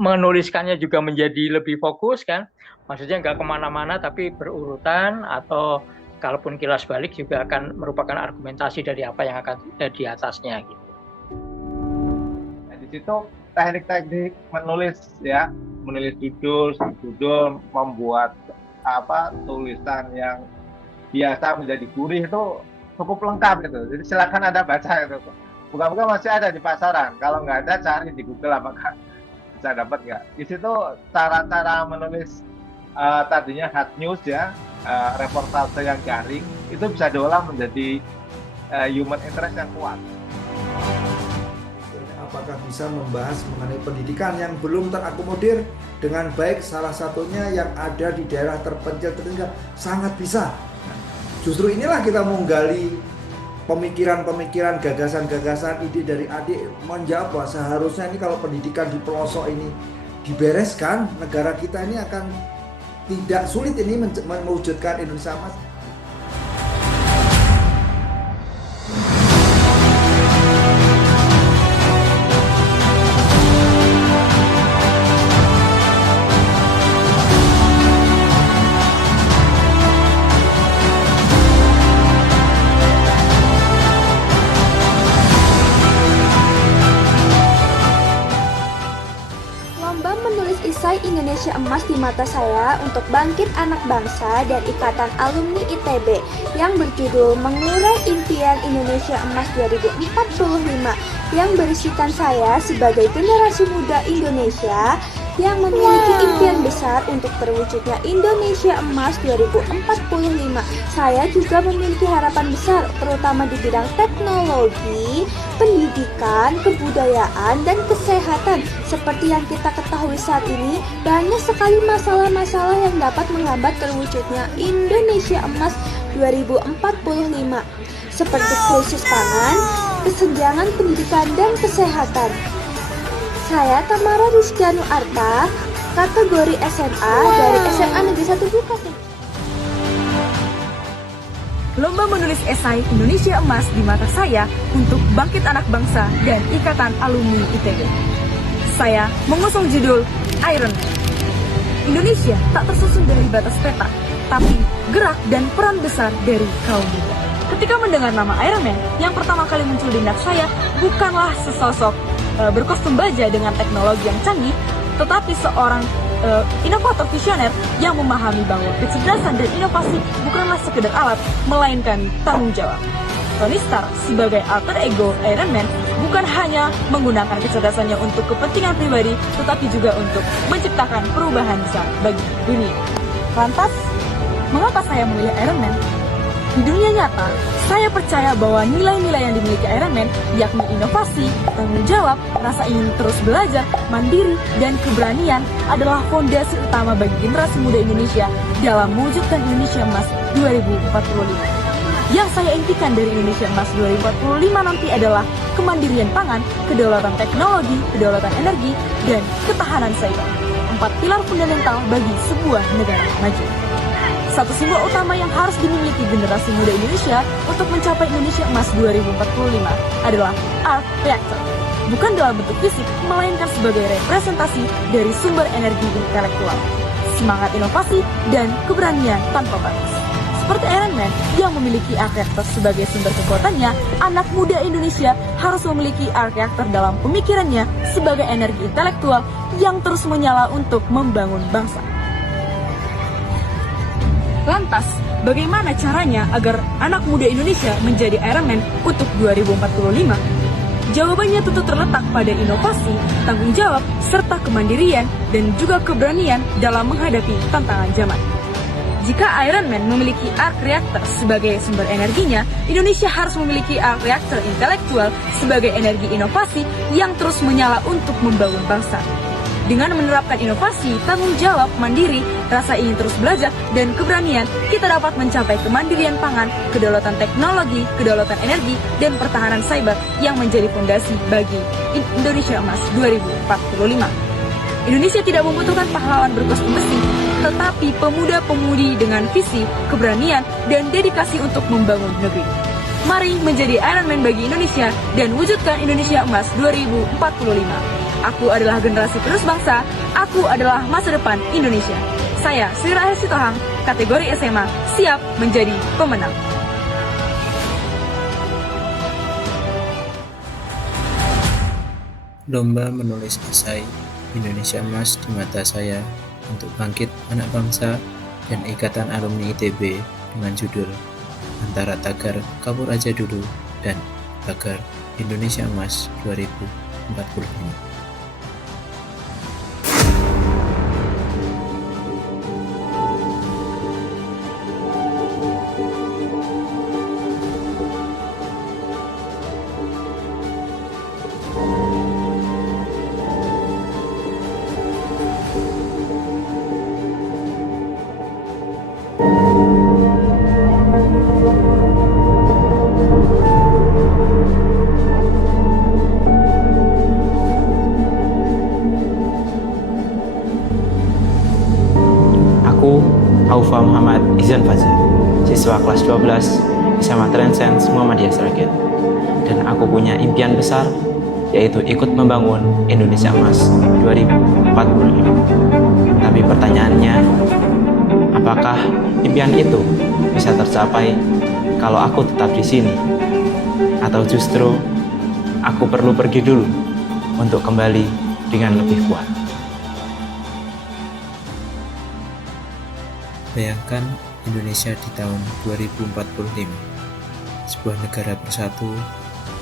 menuliskannya juga menjadi lebih fokus kan, maksudnya nggak kemana-mana tapi berurutan atau kalaupun kilas balik juga akan merupakan argumentasi dari apa yang akan di atasnya gitu. Nah, di situ teknik-teknik menulis ya, menulis judul, membuat tulisan yang biasa menjadi gurih itu cukup lengkap gitu. Jadi silakan Anda baca itu. Buka-buka masih ada di pasaran. Kalau nggak ada, cari di Google apakah bisa dapat nggak. Di situ cara-cara menulis tadinya hard news ya, reportase yang garing, itu bisa diolah menjadi human interest yang kuat. Apakah bisa membahas mengenai pendidikan yang belum terakomodir dengan baik, salah satunya yang ada di daerah terpencil sangat bisa. Justru inilah kita menggali pemikiran-pemikiran, gagasan-gagasan, ide dari adik menjawab bahwa seharusnya ini kalau pendidikan di pelosok ini dibereskan, negara kita ini akan tidak sulit ini mewujudkan Indonesia Emas. Lomba menulis esai Indonesia Emas di mata saya untuk Bangkit Anak Bangsa dan Ikatan Alumni ITB yang berjudul Mengurai Impian Indonesia Emas 2045 yang berisikan saya sebagai generasi muda Indonesia yang memiliki impian besar untuk terwujudnya Indonesia Emas 2045. Saya juga memiliki harapan besar terutama di bidang teknologi, pendidikan, kebudayaan, dan kesehatan. Seperti yang kita ketahui saat ini, banyak sekali masalah-masalah yang dapat menghambat terwujudnya Indonesia Emas 2045, seperti krisis pangan, kesenjangan pendidikan, dan kesehatan. Saya Tamara Rizkyanu Arta, kategori SMA dari SMA Negeri 1 Bukaten. Lomba menulis esai Indonesia Emas di mata saya untuk Bangkit Anak Bangsa dan Ikatan Alumni ITB. Saya mengusung judul Iron Man. Indonesia tak tersusun dari batas peta, tapi gerak dan peran besar dari kaum muda. Ketika mendengar nama Iron Man, yang pertama kali muncul di benak saya bukanlah sesosok berkostum baja dengan teknologi yang canggih, tetapi seorang inovator visioner yang memahami bahwa kecerdasan dan inovasi bukanlah sekedar alat, melainkan tanggung jawab. Tony Stark sebagai alter ego Iron Man bukan hanya menggunakan kecerdasannya untuk kepentingan pribadi, tetapi juga untuk menciptakan perubahan besar bagi dunia. Lantas, mengapa saya memilih Iron Man? Di dunia nyata, saya percaya bahwa nilai-nilai yang dimiliki Iron Man, yakni inovasi, tanggung jawab, rasa ingin terus belajar, mandiri, dan keberanian adalah fondasi utama bagi generasi muda Indonesia dalam mewujudkan Indonesia Emas 2045. Yang saya impikan dari Indonesia Emas 2045 nanti adalah kemandirian pangan, kedaulatan teknologi, kedaulatan energi, dan ketahanan cyber. 4 pilar fundamental bagi sebuah negara maju. Satu simbol utama yang harus dimiliki generasi muda Indonesia untuk mencapai Indonesia Emas 2045 adalah arc reactor. Bukan dalam bentuk fisik, melainkan sebagai representasi dari sumber energi intelektual, semangat inovasi, dan keberanian tanpa batas. Seperti Iron Man yang memiliki arc reactor sebagai sumber kekuatannya, anak muda Indonesia harus memiliki arc reactor dalam pemikirannya sebagai energi intelektual yang terus menyala untuk membangun bangsa. Lantas, bagaimana caranya agar anak muda Indonesia menjadi Iron Man untuk 2045? Jawabannya tentu terletak pada inovasi, tanggung jawab, serta kemandirian dan juga keberanian dalam menghadapi tantangan zaman. Jika Iron Man memiliki arc reactor sebagai sumber energinya, Indonesia harus memiliki arc reactor intelektual sebagai energi inovasi yang terus menyala untuk membangun bangsa. Dengan menerapkan inovasi, tanggung jawab, mandiri, rasa ingin terus belajar, dan keberanian, kita dapat mencapai kemandirian pangan, kedaulatan teknologi, kedaulatan energi, dan pertahanan cyber yang menjadi fondasi bagi Indonesia Emas 2045. Indonesia tidak membutuhkan pahlawan berkostum besi, tetapi pemuda-pemudi dengan visi, keberanian, dan dedikasi untuk membangun negeri. Mari menjadi Iron Man bagi Indonesia dan wujudkan Indonesia Emas 2045. Aku adalah generasi penerus bangsa, aku adalah masa depan Indonesia. Saya, Sri Rahel Sitohang, kategori SMA, siap menjadi pemenang. Lomba menulis esai Indonesia Emas di Mata Saya untuk Bangkit Anak Bangsa dan Ikatan Alumni ITB dengan judul Antara Tagar Kabur Aja Dulu dan Tagar Indonesia Emas 2045. Aku, Aufa Muhammad Izan Fazil, siswa kelas 12 SMA Transcends Muhammadiyah Sragen. Dan aku punya impian besar, yaitu ikut membangun Indonesia Emas 2045. Tapi pertanyaannya, apakah impian itu bisa tercapai kalau aku tetap di sini? Atau justru aku perlu pergi dulu untuk kembali dengan lebih kuat? Bayangkan Indonesia di tahun 2045, sebuah negara bersatu,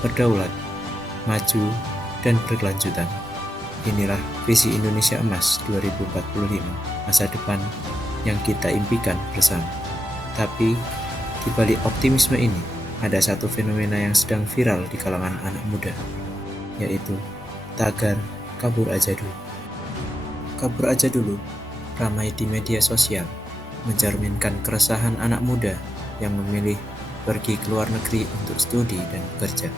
berdaulat, maju, dan berkelanjutan. Inilah visi Indonesia Emas 2045, masa depan yang kita impikan bersama. Tapi, di balik optimisme ini, ada satu fenomena yang sedang viral di kalangan anak muda, yaitu tagar kabur aja dulu. Kabur aja dulu ramai di media sosial, mencerminkan keresahan anak muda yang memilih pergi ke luar negeri untuk studi dan bekerja.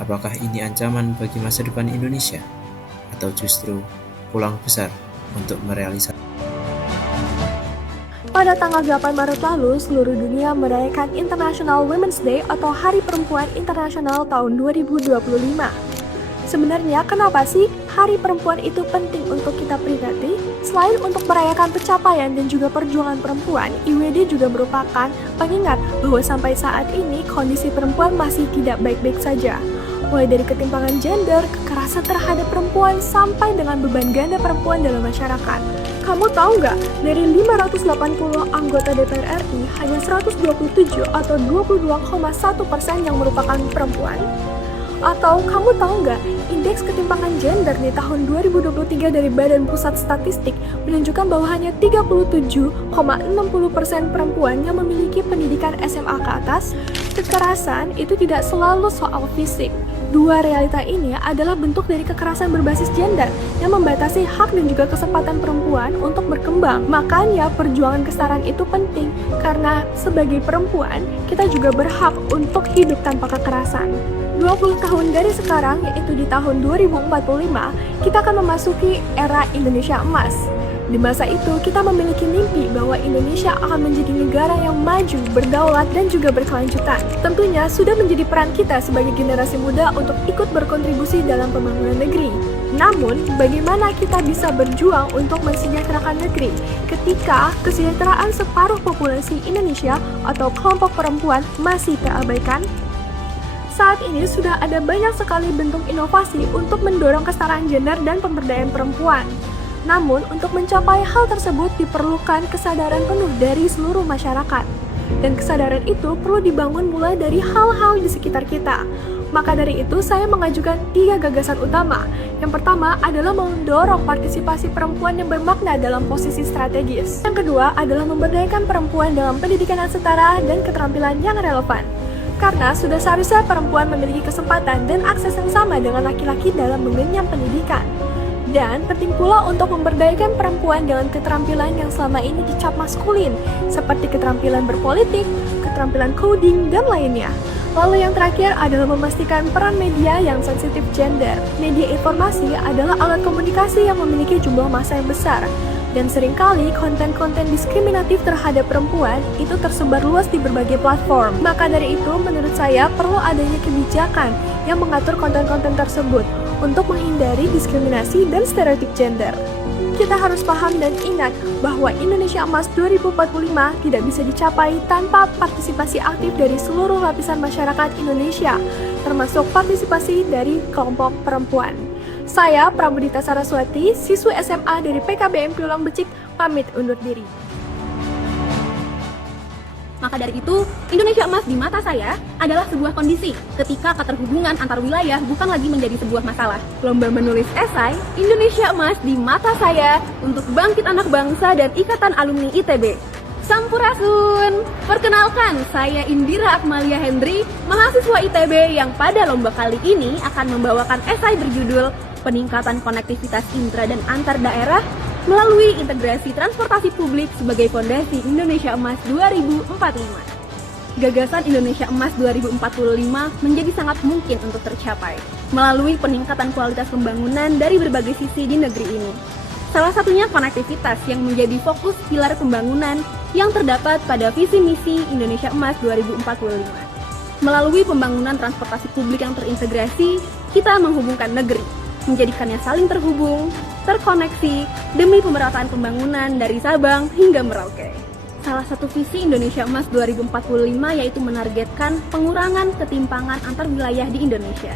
Apakah ini ancaman bagi masa depan Indonesia? Atau justru pulang besar untuk merealisasikan? Pada tanggal 8 Maret lalu, seluruh dunia merayakan International Women's Day atau Hari Perempuan Internasional tahun 2025. Sebenarnya kenapa sih Hari Perempuan itu penting untuk kita peringati? Selain untuk merayakan pencapaian dan juga perjuangan perempuan, IWD juga merupakan pengingat bahwa sampai saat ini kondisi perempuan masih tidak baik-baik saja. Mulai dari ketimpangan gender, kekerasan terhadap perempuan, sampai dengan beban ganda perempuan dalam masyarakat. Kamu tahu nggak, dari 580 anggota DPR RI, hanya 127 atau 22,1% yang merupakan perempuan? Atau kamu tahu nggak, indeks ketimpangan gender di tahun 2023 dari Badan Pusat Statistik menunjukkan bahwa hanya 37,60% perempuan yang memiliki pendidikan SMA ke atas? Kekerasan itu tidak selalu soal fisik. Dua realita ini adalah bentuk dari kekerasan berbasis gender yang membatasi hak dan juga kesempatan perempuan untuk berkembang. Makanya perjuangan kesetaraan itu penting, karena sebagai perempuan, kita juga berhak untuk hidup tanpa kekerasan. 20 tahun dari sekarang, yaitu di tahun 2045, kita akan memasuki era Indonesia Emas. Di masa itu, kita memiliki mimpi bahwa Indonesia akan menjadi negara yang maju, berdaulat, dan juga berkelanjutan. Tentunya sudah menjadi peran kita sebagai generasi muda untuk ikut berkontribusi dalam pembangunan negeri. Namun, bagaimana kita bisa berjuang untuk mensejahterakan negeri ketika kesejahteraan separuh populasi Indonesia atau kelompok perempuan masih terabaikan? Saat ini sudah ada banyak sekali bentuk inovasi untuk mendorong kesetaraan gender dan pemberdayaan perempuan. Namun, untuk mencapai hal tersebut diperlukan kesadaran penuh dari seluruh masyarakat. Dan kesadaran itu perlu dibangun mulai dari hal-hal di sekitar kita. Maka dari itu, saya mengajukan 3 gagasan utama. Yang pertama adalah mendorong partisipasi perempuan yang bermakna dalam posisi strategis. Yang kedua adalah memberdayakan perempuan dalam pendidikan yang setara dan keterampilan yang relevan. Karena sudah seharusnya perempuan memiliki kesempatan dan akses yang sama dengan laki-laki dalam mengenyam pendidikan. Dan penting pula untuk memberdayakan perempuan dengan keterampilan yang selama ini dicap maskulin, seperti keterampilan berpolitik, keterampilan coding, dan lainnya. Lalu yang terakhir adalah memastikan peran media yang sensitif gender. Media informasi adalah alat komunikasi yang memiliki jumlah massa yang besar. Dan seringkali konten-konten diskriminatif terhadap perempuan itu tersebar luas di berbagai platform. Maka dari itu, menurut saya perlu adanya kebijakan yang mengatur konten-konten tersebut untuk menghindari diskriminasi dan stereotip gender. Kita harus paham dan ingat bahwa Indonesia Emas 2045 tidak bisa dicapai tanpa partisipasi aktif dari seluruh lapisan masyarakat Indonesia, termasuk partisipasi dari kelompok perempuan. Saya, Prabudita Saraswati, siswi SMA dari PKBM Piulang Becik, pamit undur diri. Maka dari itu, Indonesia Emas di mata saya adalah sebuah kondisi ketika keterhubungan antar wilayah bukan lagi menjadi sebuah masalah. Lomba menulis esai Indonesia Emas di mata saya untuk Bangkit Anak Bangsa dan Ikatan Alumni ITB. Sampurasun! Perkenalkan, saya Indira Akmalia Hendri, mahasiswa ITB yang pada lomba kali ini akan membawakan esai berjudul Peningkatan Konektivitas Intra dan Antar Daerah melalui integrasi transportasi publik sebagai fondasi Indonesia Emas 2045. Gagasan Indonesia Emas 2045 menjadi sangat mungkin untuk tercapai melalui peningkatan kualitas pembangunan dari berbagai sisi di negeri ini. Salah satunya konektivitas yang menjadi fokus pilar pembangunan yang terdapat pada visi misi Indonesia Emas 2045. Melalui pembangunan transportasi publik yang terintegrasi, kita menghubungkan negeri, menjadikannya saling terhubung, terkoneksi, demi pemerataan pembangunan dari Sabang hingga Merauke. Salah satu visi Indonesia Emas 2045 yaitu menargetkan pengurangan ketimpangan antar wilayah di Indonesia.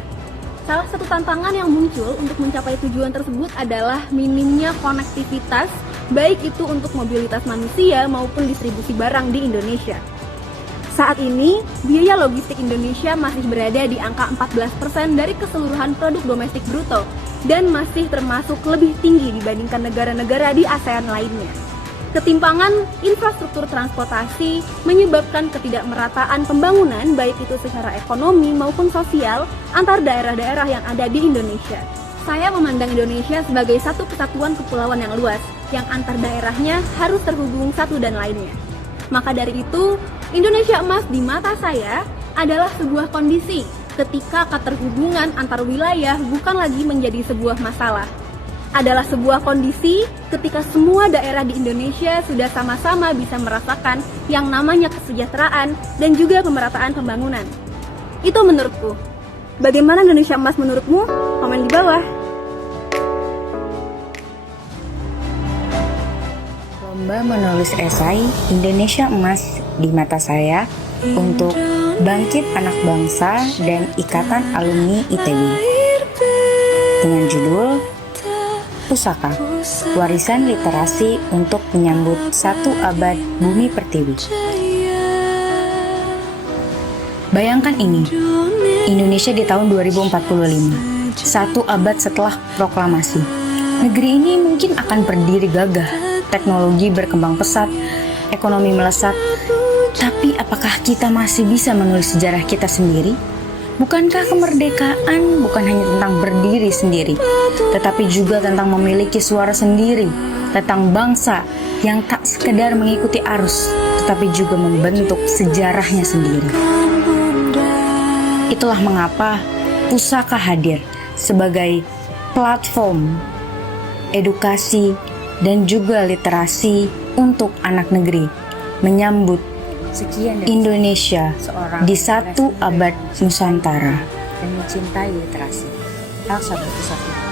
Salah satu tantangan yang muncul untuk mencapai tujuan tersebut adalah minimnya konektivitas, baik itu untuk mobilitas manusia maupun distribusi barang di Indonesia. Saat ini, biaya logistik Indonesia masih berada di angka 14% dari keseluruhan produk domestik bruto dan masih termasuk lebih tinggi dibandingkan negara-negara di ASEAN lainnya. Ketimpangan infrastruktur transportasi menyebabkan ketidakmerataan pembangunan baik itu secara ekonomi maupun sosial antar daerah-daerah yang ada di Indonesia. Saya memandang Indonesia sebagai satu kesatuan kepulauan yang luas, yang antar daerahnya harus terhubung satu dan lainnya. Maka dari itu, Indonesia Emas di mata saya adalah sebuah kondisi ketika keterhubungan antar wilayah bukan lagi menjadi sebuah masalah. Adalah sebuah kondisi ketika semua daerah di Indonesia sudah sama-sama bisa merasakan yang namanya kesejahteraan dan juga pemerataan pembangunan. Itu menurutku. Bagaimana Indonesia Emas menurutmu? Komen di bawah. Lomba menulis esai Indonesia Emas di mata saya untuk Bangkit Anak Bangsa dan Ikatan Alumni ITB dengan judul Pusaka, Warisan Literasi untuk Menyambut 1 Abad Bumi Pertiwi. Bayangkan ini, Indonesia di tahun 2045, 1 abad setelah proklamasi. Negeri ini mungkin akan berdiri gagah, teknologi berkembang pesat, ekonomi melesat. Tapi apakah kita masih bisa menulis sejarah kita sendiri? Bukankah kemerdekaan bukan hanya tentang berdiri sendiri, tetapi juga tentang memiliki suara sendiri, tentang bangsa yang tak sekedar mengikuti arus, tetapi juga membentuk sejarahnya sendiri. Itulah mengapa Pusaka hadir sebagai platform edukasi dan juga literasi untuk anak negeri, menyambut Indonesia di 1 abad Nusantara dan mencintai literasi. Elsa Berpusaka.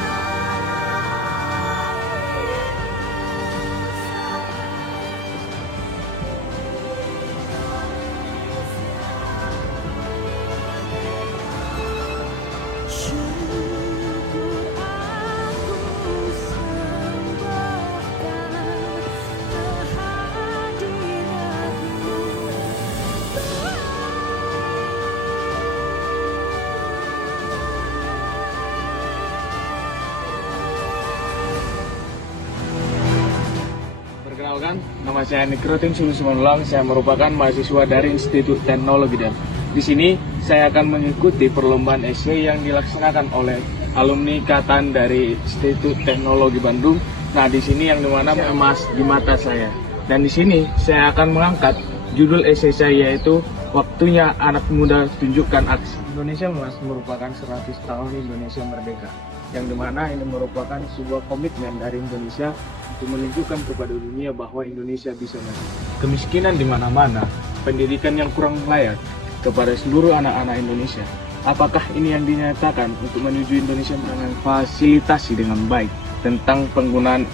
Nama saya Nikrotin Sulusumanulang, saya merupakan mahasiswa dari Institut Teknologi dan di sini saya akan mengikuti perlombaan esai yang dilaksanakan oleh alumni Ikatan dari Institut Teknologi Bandung. Nah, di sini yang dimana emas di mata saya. Dan di sini saya akan mengangkat judul esai saya yaitu Waktunya Anak Muda Tunjukkan Aksi. Indonesia Emas merupakan 100 tahun Indonesia Merdeka. yang dimana ini merupakan sebuah komitmen dari Indonesia untuk menunjukkan kepada dunia bahwa Indonesia bisa maju. Kemiskinan di mana-mana, pendidikan yang kurang layak kepada seluruh anak-anak Indonesia. Apakah ini yang dinyatakan untuk menuju Indonesia dengan fasilitasi dengan baik tentang penggunaan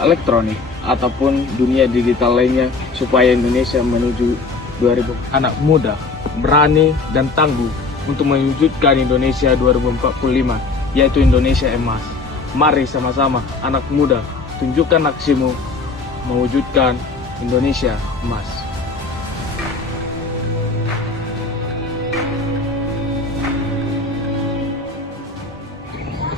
elektronik ataupun dunia digital lainnya supaya Indonesia menuju 2000 anak muda berani dan tangguh untuk mewujudkan Indonesia 2045, yaitu Indonesia emas. Mari sama-sama anak muda tunjukkan aksimu mewujudkan Indonesia emas.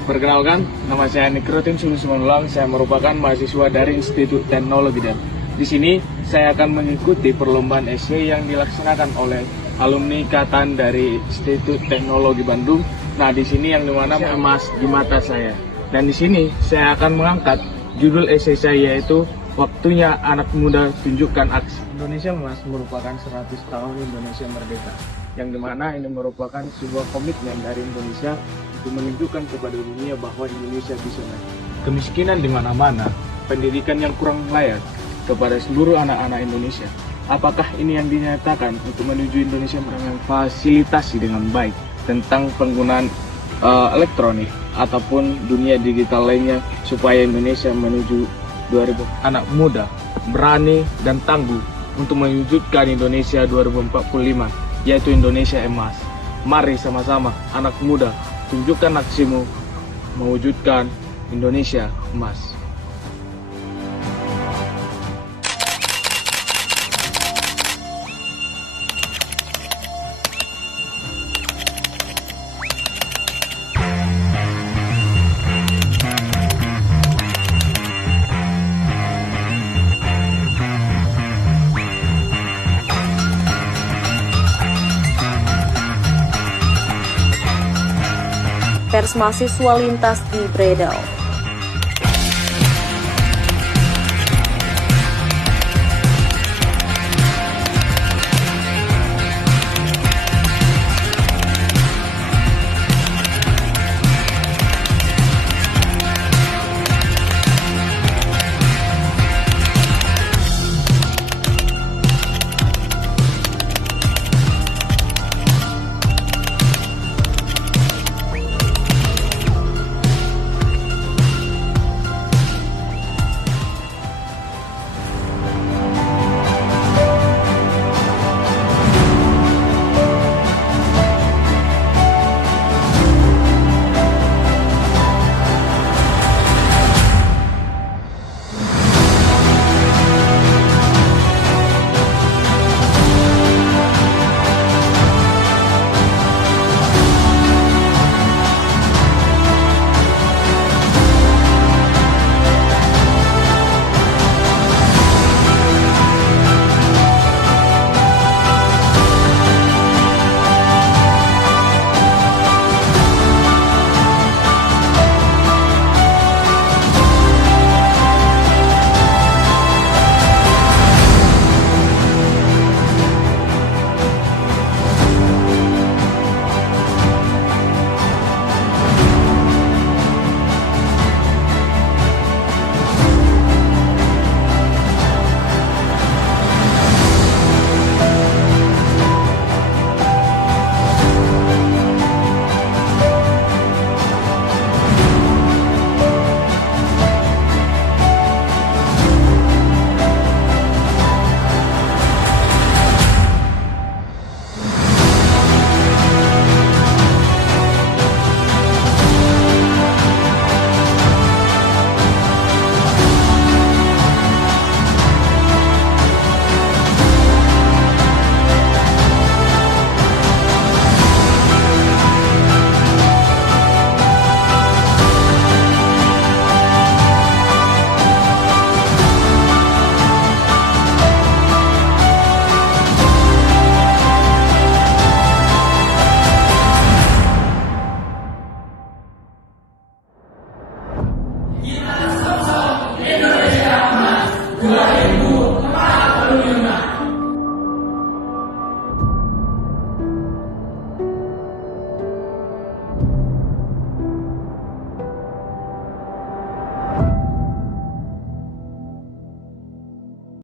Perkenalkan, nama saya Nikrotin Sulusumanulang. Saya merupakan mahasiswa dari Institut Teknologi dan di sini saya akan mengikuti perlombaan essay yang dilaksanakan oleh alumni ikatan dari Institut Teknologi Bandung. Nah, di sini yang dimana emas di mata saya. Dan di sini saya akan mengangkat judul essay saya yaitu Waktunya Anak Muda Tunjukkan Aksi. Indonesia Emas merupakan 100 tahun Indonesia Merdeka, yang dimana ini merupakan sebuah komitmen dari Indonesia untuk menunjukkan kepada dunia bahwa Indonesia bisa maju. Kemiskinan di mana-mana, pendidikan yang kurang layak kepada seluruh anak-anak Indonesia. Apakah ini yang dinyatakan untuk menuju Indonesia dengan fasilitasi dengan baik tentang penggunaan elektronik ataupun dunia digital lainnya supaya Indonesia menuju 2000 anak muda berani dan tangguh untuk mewujudkan Indonesia 2045, yaitu Indonesia emas. Mari sama-sama anak muda tunjukkan aksimu mewujudkan Indonesia emas. Pers mahasiswa lintas di Bredel.